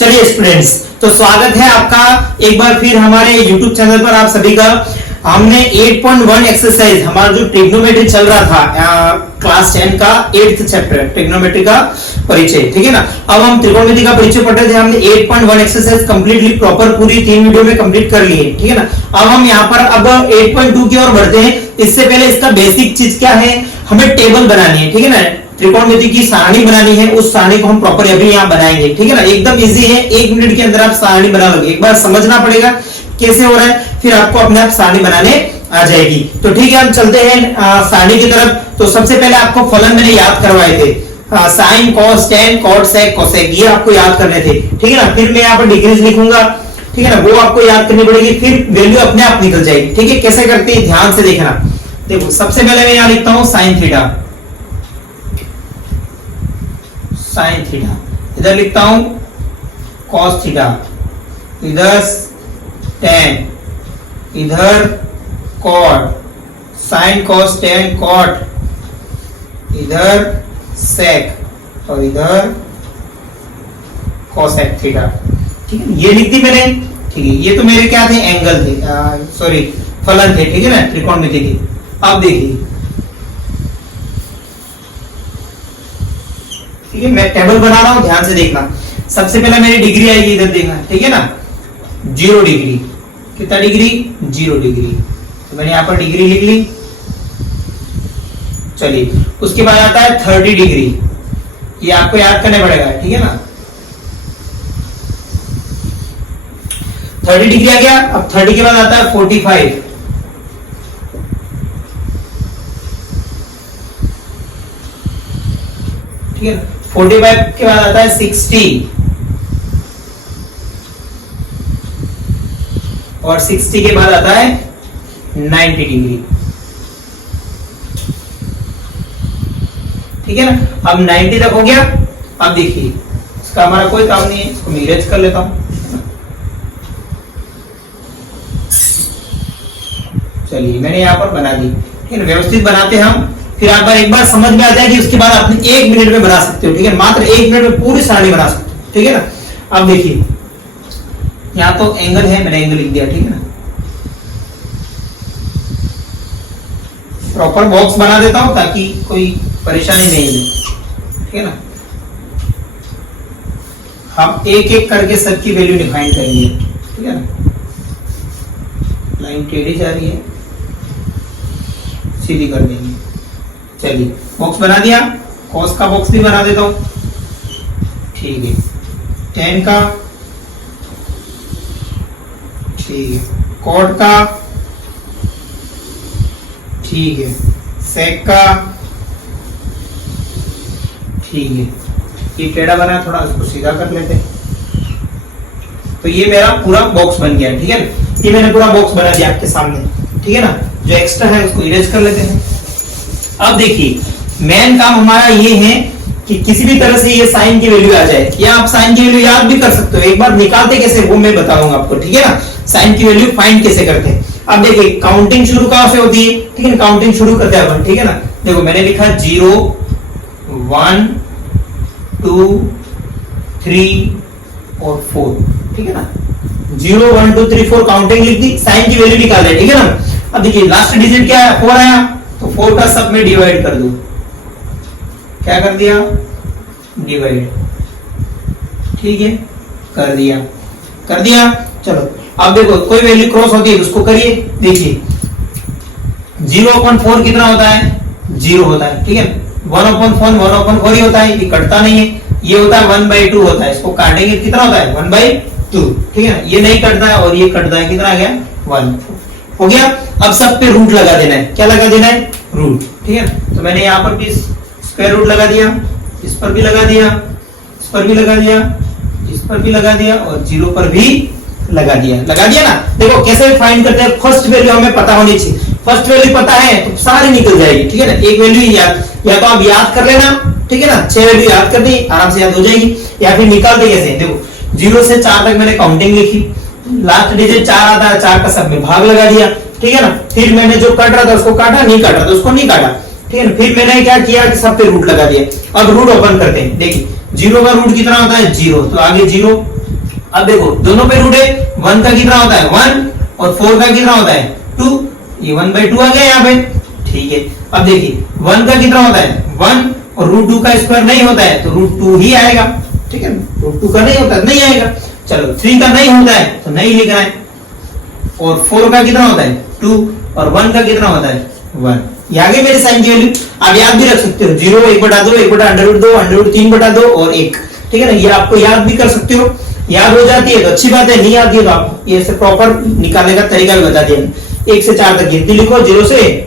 चलिए स्टूडेंट्स, तो स्वागत है आपका एक बार फिर हमारे YouTube चैनल पर। आप सभी का हमने 8.1 एक्सरसाइज, हमारा जो ट्रिग्नोमेट्री चल रहा था क्लास 10 का 8th चैप्टर ट्रिग्नोमेट्री का परिचय, ठीक है ना। अब हम त्रिकोणमिति का परिचय पढ़ रहे थे। हमने 8.1 एक्सरसाइज कंप्लीटली प्रॉपर पूरी 3 वीडियो में कंप्लीट कर ली है, ठीक है ना। अब हम यहाँ पर अब 8.2 की ओर बढ़ते हैं। इससे पहले इसका बेसिक चीज क्या है, हमें टेबल बनानी है, ठीक है ना। त्रिकोणमिति की सारणी बनानी है, उस सारणी को हम प्रॉपर अभी यहाँ बनाएंगे, ठीक है ना। एकदम इजी है, 1 मिनट के अंदर आप सारणी बना लोगे। एक बार समझना पड़ेगा कैसे हो रहा है, फिर आपको अपने आप सारणी बनाने आ जाएगी। तो ठीक है, हम चलते हैं सारणी की तरफ। तो सबसे पहले आपको फलन मैंने याद करवाए थे, sin cos tan cot sec cosec, ये आपको याद करने थे, ठीक है ना। फिर मैं यहाँ पर डिग्रीज लिखूंगा, ठीक है ना, वो आपको याद करनी पड़ेगी, फिर वैल्यू अपने आप निकल जाएगी, ठीक है। कैसे करते हैं ध्यान से देखना। देखो सबसे पहले मैं यहाँ लिखता हूँ साइन थीटा, साइन थीटा, इधर लिखता हूं कॉस थीटा, इधर टेन, इधर cot, sin cos tan cot, इधर सेक और इधर कॉसेक थीटा, ठीक है। ये लिख दी मैंने, ठीक है। ये तो मेरे क्या थे, एंगल थे, सॉरी फलन थे, ठीक है ना, त्रिकोणमिति के। अब देखिए, ठीक है, मैं टेबल बना रहा हूं, ध्यान से देखना। सबसे पहले मेरी डिग्री आएगी, इधर देखना, ठीक है ना। 0 डिग्री, कितना डिग्री, 0 डिग्री, तो मैंने यहां पर डिग्री लिख ली। चलिए, उसके बाद आता है 30 डिग्री, ये आपको याद करना पड़ेगा, ठीक है ना। 30 डिग्री आ गया। अब 30 के बाद आता है 45, ठीक है ना। 45 के बाद आता है 60 और 60 के बाद आता है 90 डिग्री, ठीक है ना। अब 90 तक हो गया। अब देखिए, इसका हमारा कोई काम नहीं है, इसको मैं इरेज कर लेता हूं। चलिए, मैंने यहां पर बना दी, ठीक है। व्यवस्थित बनाते हैं हम, फिर आप एक बार समझ में आ जाएगी, उसके बाद आप 1 मिनट में बना सकते हो, ठीक है। मात्र 1 मिनट में पूरी सारणी बना सकते हो, ठीक है ना। अब देखिए, यहां तो एंगल है, मैंने एंगल लिख दिया, ठीक है ना। प्रॉपर बॉक्स बना देता हूं ताकि कोई परेशानी नहीं हो, ठीक है ना। हम एक एक करके सबकी वैल्यू डिफाइन करेंगे, ठीक है ना। लाइन टेढ़ी जा रही है, सीधी कर देंगे। चलिए, बॉक्स बना दिया, कॉस का बॉक्स भी बना देता हूं, ठीक है। टेन का, ठीक है। कॉट का, ठीक है। सेक का, ठीक है। ये टेढ़ा बना, थोड़ा इसको सीधा कर लेते हैं। तो ये मेरा पूरा बॉक्स बन गया, ठीक है। ये मैंने पूरा बॉक्स बना दिया आपके सामने, ठीक है ना। जो एक्स्ट्रा है उसको इरेज कर लेते हैं। अब देखिए, मेन काम हमारा ये है कि किसी भी तरह से ये साइन की वैल्यू आ जाए, या आप साइन की वैल्यू याद भी कर सकते हो। एक बार निकालते कैसे वो मैं बताऊंगा आपको, ठीक है ना। साइन की वैल्यू फाइंड कैसे करते हैं। अब देखिए, काउंटिंग शुरू कहां से होती है, ठीक है। काउंटिंग शुरू करते हैं अपन, ठीक है ना। देखो, मैंने लिखा 0 1 2 3 और 4, ठीक है ना। 0 1 2 3 4 काउंटिंग लिख दी, साइन की वैल्यू निकाल रहे, ठीक है ना। अब देखिए, लास्ट डिजिट क्या है, 4 आया, तो 4 का सब में डिवाइड कर दो। क्या कर दिया, डिवाइड, ठीक है, कर दिया, कर दिया। चलो, अब देखो, कोई वैल्यू क्रॉस होती है तो उसको करिए। देखिए, 0/4 कितना होता है, 0 होता है, ठीक है। 1/4 ही होता है, ये कटता नहीं है। ये होता है 1/2 होता है, इसको काटेंगे कितना होता है, 1/2, ठीक है ना। ये नहीं कटता है और ये कटता है, कितना आ गया, 1 हो गया। अब सब पे रूट लगा देना है, क्या लगा देना है, रूट, ठीक है। तो मैंने यहाँ पर भी स्क्वायर रूट लगा दिया, इस पर भी लगा दिया, इस पर भी लगा दिया, इस पर भी लगा दिया और 0 पर भी लगा दिया, लगा दिया ना। देखो कैसे फाइंड करते हैं, फर्स्ट वैल्यू हमें पता होनी चाहिए। फर्स्ट वैल्यू पता है तो सारी निकल जाएगी, ठीक है ना। एक वैल्यू याद, या तो आप याद कर लेना, ठीक है ना। 6 वैल्यू याद कर दी, आराम से याद हो जाएगी। या फिर निकालते कैसे, देखो 0 से 4 तक मैंने काउंटिंग लिखी, लास्ट डिजिट 4 आता है, 4 का सब में भाग लगा दिया, ठीक है ना। फिर मैंने जो कट रहा था उसको काटा, नहीं काटा तो उसको नहीं काटा, ठीक है ना। फिर मैंने क्या किया कि सब पे रूट लगा दिया। अब रूट ओपन करते हैं, देखिए 0 का रूट कितना होता है, 0, तो आगे 0, अब देखो दोनों पे रूट है, 1 का कितना होता है 1 और 4 का कितना होता है 2, ये 1/2 आ गया यहाँ पे, ठीक है। अब देखिए 1 का कितना होता है 1 और √2 का स्क्वायर नहीं होता है तो √2 ही आएगा, ठीक है। √2 का नहीं होता है नहीं आएगा। चलो 3 का नहीं होता है तो नहीं लिखना है, और 4 का कितना होता है 2 और 1 का कितना होता है 1। ये आ गई मेरी साइन की वैल्यू। आप याद भी रख सकते हो 0 1/2 1/√2 √3/2 और 1, ठीक है ना। ये आपको याद भी कर सकते हो, याद हो जाती है तो अच्छी बात है, नहीं आती है तो आप ये से प्रॉपर निकालने का तरीका भी बता दिया। 1 से 4 तक गिनती लिखो, 0 से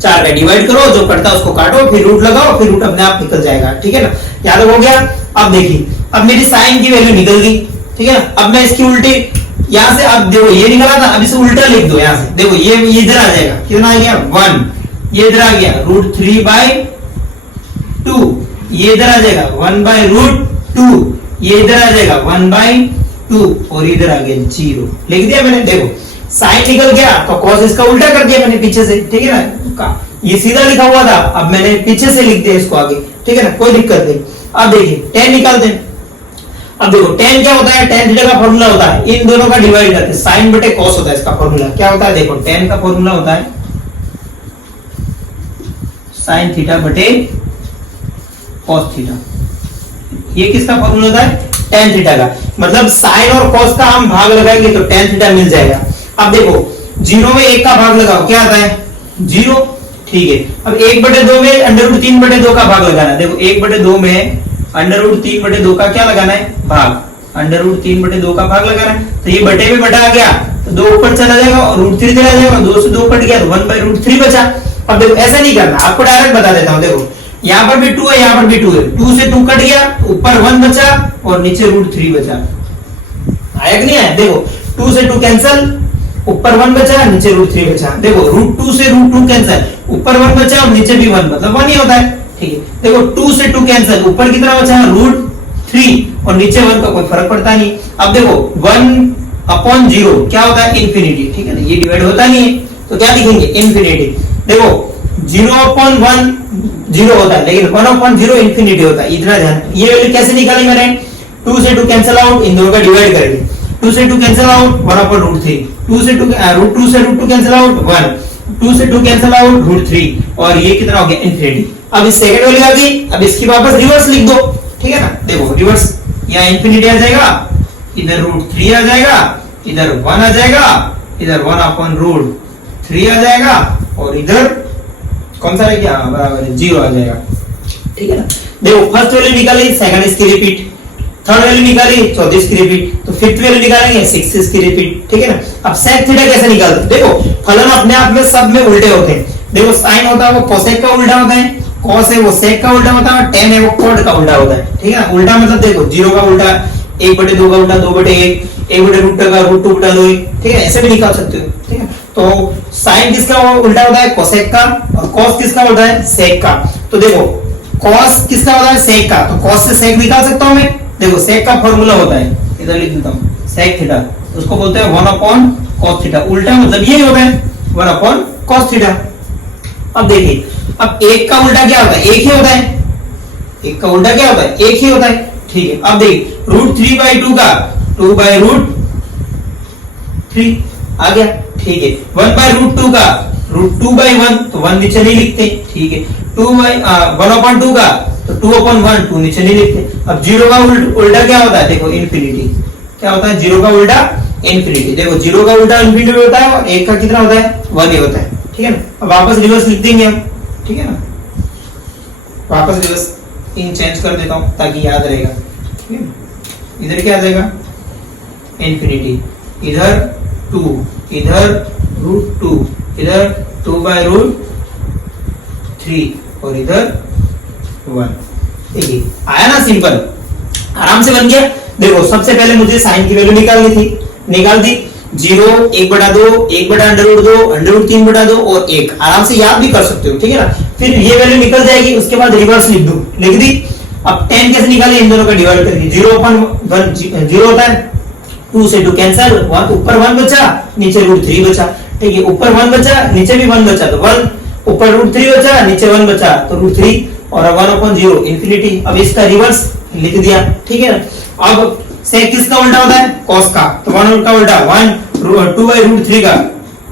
4 का डिवाइड करो, जो पड़ता है उसको काटो, फिर रूट लगाओ, फिर रूट अपने आप निकल जाएगा, ठीक है ना। याद हो गया। अब देखिए अब मेरी साइन की वैल्यू निकल गई, ठीक है ना। अब मैं इसकी उल्टी यहां से, अब देखो ये निकला था, अब इसे उल्टा लिख दो यहां से, देखो ये इधर आ जाएगा, कितना आ गया 1, ये इधर आ गया √3/2, ये इधर आ जाएगा 1/√2, ये इधर आ जाएगा 1/2 और इधर आ गया 0, लिख दिया मैंने। देखो साइन निकल गया तो कॉस इसका उल्टा कर दिया मैंने पीछे से, ठीक है ना। ये सीधा लिखा हुआ था, अब मैंने पीछे से लिख दिया इसको आगे, ठीक है ना, कोई दिक्कत नहीं। अब देखिए tan निकालते हैं। अब देखो tan क्या होता है, tan थीटा का फॉर्मूला होता है इन दोनों का डिवाइड करके sin बटे cos होता है इसका फॉर्मूला। क्या होता है देखो, tan का फॉर्मूला होता है sin थीटा बटे cos थीटा। ये किसका फॉर्मूला होता है tan थीटा का, मतलब sin और cos का हम भाग लगाएंगे तो tan थीटा मिल जाएगा। अब देखो 0 में 1 का भाग लगाओ, क्या आता है 0, ठीक है। अब 1/2 में √3/2 का भाग लगाना है। देखो 1/2 में √3/2 का क्या लगाना है भाग, √3/2 का भाग लगाना है। तो ये बटे में बटा आ गया तो 2 ऊपर चला जाएगा और √3 चला जाएगा, 2 से 2 कट गया तो 1/√3 बचा। अब देखो ऐसा नहीं करना, आपको डायरेक्ट बता देता हूं। देखो यहाँ पर भी 2 है, यहाँ पर भी 2 है, 2 से 2 कट गया, ऊपर 1 बचा और नीचे √3 बचा। आया कि नहीं आया? देखो 2 से 2 कैंसिल, ऊपर 1 बचा नीचे √3 बचा। देखो √2 से √2 कैंसिल, ऊपर 1 बचा और नीचे भी 1, मतलब 1 ही होता है, ठीक है। देखो 2 से 2 कैंसिल, ऊपर कितना बचा √3 और नीचे 1 का कोई फर्क पड़ता नहीं। अब देखो 1/0 क्या होता है इन्फिनिटी, ठीक है ना, ये डिवाइड होता नहीं है तो क्या लिखेंगे इन्फिनिटी। देखो 0/1 0 होता है लेकिन 1/0 इन्फिनिटी होता है, इतना ध्यान। ये वैल्यू कैसे निकाली मैंने, 2 से 2 कैंसिल आउट, इन दोनों का डिवाइड करके 2 से 2 कैंसिल आउट 1/√3, 2 से 2 कैंसिल आउट 1, 2 से 2 कैंसिल आउट √3 और ये कितना हो गया इन्फिनिटी। अब इस सेकंड वाली आ गई, अब इसकी वापस रिवर्स लिख दो, ठीक है ना। देखो रिवर्स, यहाँ इन्फिनिटी आ जाएगा, इधर √3 आ जाएगा, इधर 1 आ जाएगा, इधर 1/√3 आ जाएगा और इधर कौन सा है क्या बराबर है 0 आ जाएगा, ठीक है ना। देखो फर्स्ट वैल्यू निकाली, सेकंड इसकी रिपीट, थर्ड वैल्यू निकाली, चौथी इसकी रिपीट, तो फिफ्थ वैल्यू निकालेंगे, सिक्स्थ इसकी रिपीट, ठीक है ना। अब sec थीटा कैसे निकालते हैं, देखो फलन अपने आप में सब में उल्टे होते हैं। देखो sin होता है वो cosec का उल्टा होता है, cos है वो sec का उल्टा होता है, tan है वो cot का उल्टा होता है, ठीक है ना। उल्टा मतलब देखो 0 का उल्टा 1/2 का उल्टा 2/1, 1/√2 का √2/2, ठीक है, ऐसे भी निकाल सकते हो, ठीक है। तो sin किसका उल्टा होता है cosec का और cos किसका होता है sec का। तो देखो cos किसका होता है sec का, तो cos से sec निकाल सकता हूं मैं। देखो sec का फॉर्मूला होता है, इधर लिख देता हूं sec थीटा, उसको बोलते हैं 1/cos थीटा। उल्टा मतलब ये होता है 1/cos थीटा। अब देखिए अब एक का उल्टा क्या होता है, एक ही होता है, एक का उल्टा क्या होता है एक ही होता है, ठीक है। अब देखिए √3/2 का 2/√3 आ गया, ठीक है। 1/√2 का √2/1 तो 1 नीचे नहीं लिखते, ठीक है। 1/2 का तो 2/1 2 नीचे नहीं लिखते। अब 0 का उल्टा क्या होता है, देखो इन्फिनिटी। क्या होता है 0 का उल्टा इन्फिनिटी। देखो 0 का उल्टा इन्फिनिटी होता है और 1 का कितना होता है 1 ही होता है, ठीक है ना। अब वापस रिवर्स लिख देंगे हम, ठीक है ना। वापस रिवर्स इन चेंज कर देता हूं ताकि याद रहेगा, ठीक है। इधर क्या आ जाएगा इन्फिनिटी, इधर 2, इधर √2, इधर 2/√3 और इधर 1, ठीक है। आया ना, सिंपल, आराम से बन गया। देखो सबसे पहले मुझे साइन की वैल्यू निकालनी थी, निकाल दी। 0 1/2 1/√2 √3/2 और 1, आराम से याद भी कर सकते हो, ठीक है ना। फिर ये वैल्यू निकल जाएगी, उसके बाद रिवर्स लिख दो, लिख दी। अब 10 कैसे निकाले, इन दोनों का डिवाइड करके 0/1 0 होता है, 2 से 2 कैंसिल, 1 ऊपर 1 बचा नीचे √3 बचा, ठीक है। ऊपर 1 बचा नीचे भी 1 बचा तो 1, ऊपर √3 बचा नीचे 1 बचा तो √3 और 1/0 इन्फिनिटी। अब इसका रिवर्स लिख दिया, ठीक है ना। अब सेक किसका उल्टा होता है? कॉस का। तो 1 का उल्टा 1, 2/√3 का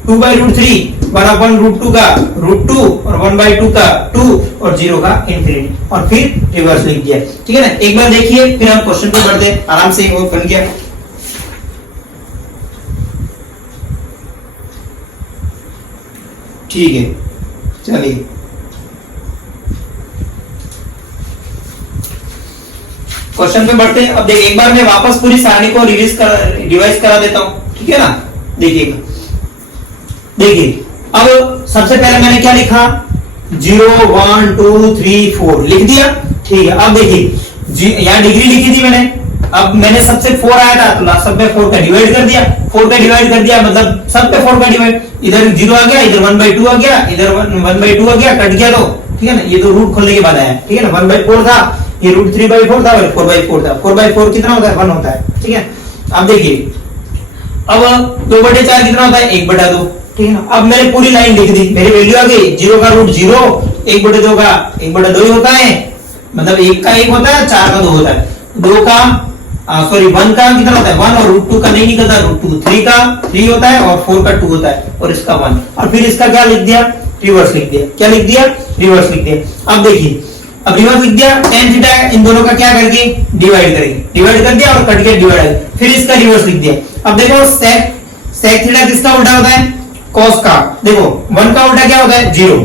2/√3, 1/√2 का √2 और 1/2 का 2 और 0 का इंफिनिटी और फिर रिवर्स लिख दिया। ठीक है ना, एक बार देखिए फिर हम क्वेश्चन पे बढ़ते हैं। आराम से वो बन गया। ठीक है, चलिए क्वेश्चन पे बढ़ते हैं। अब देखिए एक बार मैं वापस पूरी सारणी को रिवाइज करा देता हूं। ठीक है ना, देखिएगा, देखिए अब सबसे पहले मैंने क्या लिखा? 0 1 2 3 4 लिख दिया। ठीक है, अब देखिए यहाँ डिग्री लिखी थी मैंने। अब मैंने सबसे 4 आया था तो सब पे 4 का डिवाइड कर दिया। 4 का डिवाइड कर दिया मतलब सब पे 4 का डिवाइड। इधर 0 आ गया, इधर 1/2 आ गया, इधर 1/2 आ गया, कट गया। तो ठीक है ना, ये तो रूट खोलने के बाद आया। ठीक है ना, 1/4 था, ये √3/4 था और 4/4 था। 4/4 कितना होता है? 1 होता है। ठीक है, अब देखिए अब 2/4 कितना होता है? 1/2। ठीक है ना, अब मैंने पूरी लाइन लिख दी, मेरी वैल्यू आ गई। 0 का रूट 0, 1/2 का 1/2 ही होता है, मतलब 1 का 1 होता है, 4 का 2 होता है। 2 का 1 का कितना होता है? 1 और √2 का नहीं निकलता, √2। 3 का 3 होता है और 4 का 2 होता है और इसका 1। और फिर इसका क्या लिख दिया? रिवर्स लिख दिया। क्या लिख दिया? रिवर्स लिख दिया। अब देखिए, अब रिवर्स लिख दिया, tan थीटा इन दोनों का क्या करके डिवाइड करेंगे, डिवाइड कर दिया और कट के डिवाइड, फिर इसका रिवर्स लिख दिया। अब देखो sec थीटा किसका उल्टा होता है? cos का। देखो 1 का उल्टा क्या होता है? 0।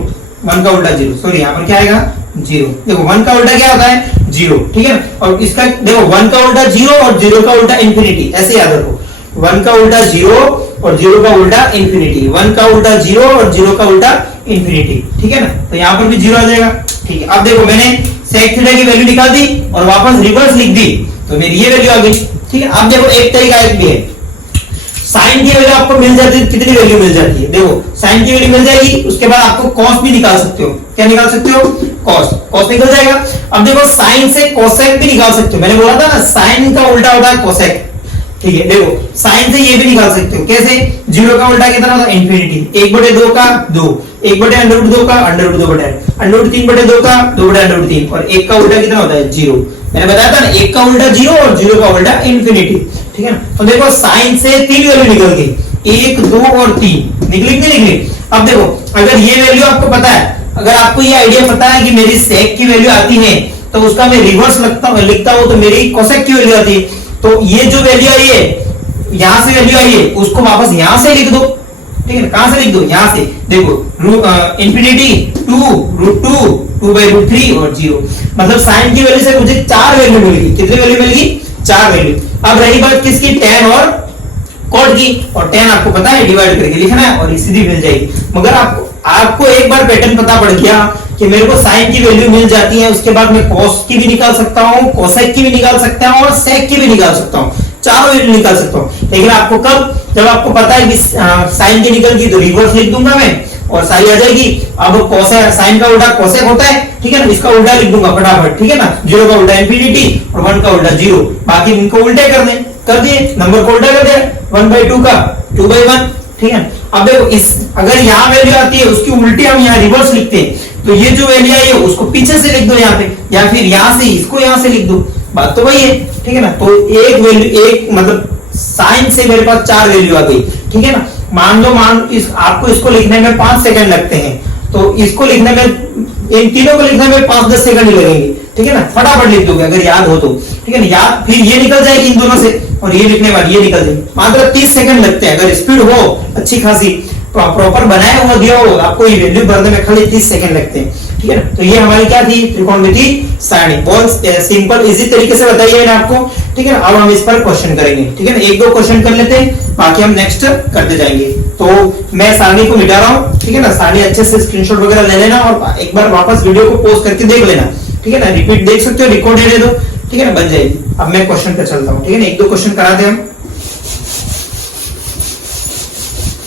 1 का उल्टा 0, सॉरी यहाँ पर क्या आएगा? 0। देखो 1 का उल्टा क्या होता है? 0। ठीक है, और इसका देखो 1 का उल्टा 0 और 0 का उल्टा इंफिनिटी, ऐसे याद रखो। 1 का उल्टा 0 और 0 का उल्टा इंफिनिटी, 1 का उल्टा 0 और 0 का उल्टा इंफिनिटी। ठीक है ना, तो यहाँ पर भी 0 आ जाएगा। ठीक है, अब देखो मैंने sec थीटा की वैल्यू निकाल दी और वापस रिवर्स लिख दी, तो मेरी ये वैल्यू आ गई। ठीक है, अब देखो एक तरीका एक भी है, साइन की वैल्यू आपको मिल जाती है। कितनी वैल्यू मिल जाती है? देखो साइन की वैल्यू मिल जाएगी, उसके बाद आपको कॉस भी निकाल सकते हो। क्या निकाल सकते हो? कॉस निकल जाएगा। अब देखो साइन से कोसेक भी निकाल सकते हो। मैंने बोला था ना साइन का उल्टा होता है कोसेक। ठीक है, देखो साइन से ये भी निकाल सकते हो। कैसे? 0 का उल्टा कितना होता है? इंफिनिटी। 1/2 का 2, 1/√2 का √2/√3/2 का 2/√3 और 1 का उल्टा कितना होता है? 0। मैंने बताया था ना 1 का उल्टा 0 और 0 का उल्टा इंफिनिटी। ठीक है ना, तो देखो साइन से 3 वैल्यू निकल गई, 1 2 और 3 निकली नहीं निकली? अब देखो अगर ये वैल्यू आपको पता है, अगर आपको ये आइडिया पता है कि मेरी सेक की वैल्यू आती है तो उसका मैं रिवर्स लिखता हूं तो मेरी कोसेक की वैल्यू आती है। तो ये जो वैल्यू आई है, यहां से वैल्यू आई है, उसको वापस यहां से लिख दो। ठीक है, कहां से लिख दो? यहां से। देखो इंफिनिटी 2 √2 2/√3 और 0, मतलब साइन की वैल्यू से मुझे 4 वैल्यू मिल गई। कितनी वैल्यू मिल गई? 4 वैल्यू। अब रही बात किसकी? tan और cot की, और tan आपको पता है डिवाइड करके लिखना है और सीधी मिल जाएगी। मगर आपको एक बार पैटर्न पता पड़ गया कि मेरे को साइन की वैल्यू मिल जाती है, उसके बाद मैं cos की भी निकाल सकता हूं, कोसेक की भी निकाल सकता हूं और sec की भी निकाल सकता हूं, चारों वैल्यू निकाल सकता हूं। लेकिन आपको कब? जब आपको पता है कि साइन की निकल गई तो रिवर्स लिख दूंगा मैं और सारी आ जाएगी। अब कोसेक, साइन का उल्टा कोसेक होता है। ठीक है ना, इसका उल्टा लिख दूंगा फटाफट। ठीक है ना, 0 का उल्टा इंफिनिटी और 1 का उल्टा 0, बाकी इनको उल्टे कर दिए, नंबर को उल्टा कर दिया, 1/2 का 2/1। ठीक है, अब देखो इस अगर यहाँ वैल्यू आती है उसकी उल्टी हम यहाँ रिवर्स लिखते हैं, तो ये जो वैल्यू आई है उसको पीछे से लिख दो यहाँ पे, या फिर यहाँ से इसको यहाँ से लिख दो, बात तो वही है। ठीक है ना, तो एक वैल्यू एक मतलब साइन से मेरे पास 4 वैल्यू आ गई। ठीक है ना, मान आपको इसको लिखने में 5 सेकंड लगते हैं, तो इसको लिखने में, इन तीनों को लिखने में 5-10 सेकंड ही लगेंगे। ठीक है ना, फटाफट लिख दोगे अगर याद हो तो। ठीक है ना, याद फिर ये निकल जाएगी इन दोनों से और ये लिखने वाली ये निकल जाएगी। मात्र 30 सेकंड लगते हैं, अगर स्पीड हो अच्छी खासी, प्रॉपर बनाया हुआ दिया हो, आपको ये वैल्यू भरने में खाली 30 सेकंड लगते हैं। ठीक है ना, तो ये हमारी क्या थी? त्रिकोणमिति सारणी। बहुत सिंपल इजी तरीके से बताइए मैंने आपको। ठीक है ना, अब हम इस पर क्वेश्चन करेंगे। ठीक है ना, 1-2 क्वेश्चन कर लेते हैं, बाकी हम नेक्स्ट करते जाएंगे। तो मैं सारणी को मिटा रहा हूँ। ठीक है ना, सारणी अच्छे से स्क्रीनशॉट वगैरह ले लेना और एक बार वापस वीडियो को पॉज करके देख लेना। ठीक है ना, रिपीट देख सकते हो, रिकॉर्ड दे दो। ठीक है ना, बन जाएगी। अब मैं क्वेश्चन पे चलता हूँ। ठीक है ना, 1-2 क्वेश्चन कराते हम।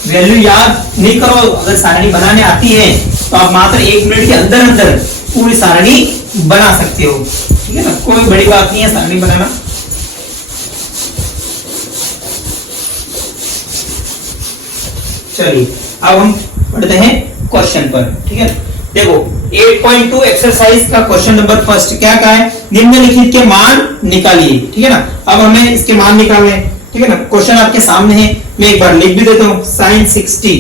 वैल्यू याद नहीं करो, अगर सारणी बनाने आती है तो आप मात्र 1 मिनट के अंदर अंदर पूरी सारणी बना सकते हो। ठीक है ना, कोई बड़ी बात नहीं है सारणी बनाना। चलिए अब हम पढ़ते हैं क्वेश्चन पर। ठीक है, देखो 8.2 एक्सरसाइज का क्वेश्चन नंबर फर्स्ट क्या कहा है, निम्नलिखित के मान निकालिए। ठीक है ना, अब हमें इसके मान निकालने हैं। ठीक है ना, क्वेश्चन आपके सामने है, मैं एक बार लिख भी देता हूं। sin 60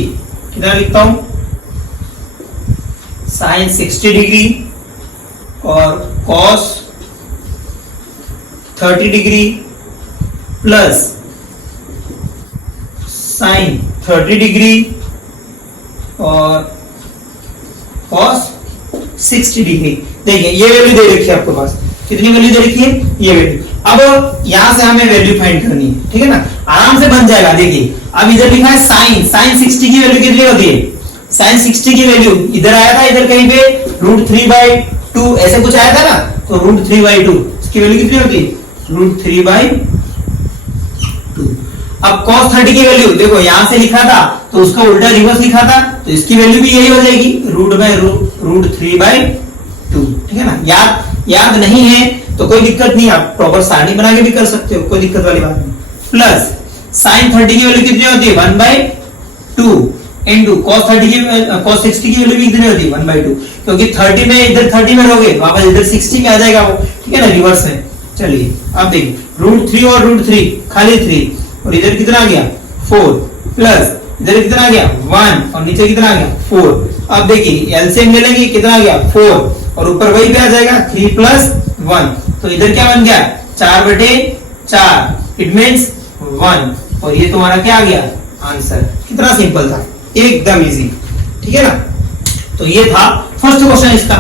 कितना लिखता हूं, sin 60 डिग्री और cos 30 degree plus sin 30 degree और cos 60 डिग्री। देखिए ये वैल्यू दे रखी है आपके पास, कितनी वैल्यू दे रखी है, ये वैल्यू। अब यहां से हमें वैल्यू फाइंड करनी है। ठीक है ना, आराम से बन जाएगा। देखिए अब इधर लिखा है sin 60 की वैल्यू कितनी होती है, sin 60 की वैल्यू इधर आया था, इधर कहीं पे √3/2 ऐसे कुछ आया था ना, तो √3/2 इसकी वैल्यू कितनी होती है, √3/2। अब cos 30 की वैल्यू देखो यहां से लिखा था तो उसका उल्टा रिवर्स लिखा था, तो इसकी वैल्यू भी यही हो जाएगी, √3/2। ठीक है ना, याद नहीं है तो कोई दिक्कत नहीं, आप प्रॉपर सारणी बना के भी कर सकते हो, कोई दिक्कत वाली बात नहीं। प्लस sin 30 की वैल्यू कितनी होती है, 1/2 इनटू cos 60 की वैल्यू भी कितनी होती है, 1/2, क्योंकि 30 में इधर 30 में रहोगे वापस इधर 60 में आ जाएगा वो। ठीक है ना, रिवर्स में। चलिए अब देखिए √3 और √3 खाली 3 और इधर कितना आ गया 4 प्लस इधर कितना आ गया 1 और नीचे कितना आ गया 4। अब देखिए एलसीएम ले लेंगे, कितना आ गया 4 और ऊपर वही पे आ जाएगा 3 + 1, तो इधर क्या बन गया 4/4, इट मींस 1, और ये तुम्हारा क्या आ गया आंसर। कितना सिंपल था, एकदम इजी। ठीक है ना, तो ये था फर्स्ट क्वेश्चन इसका।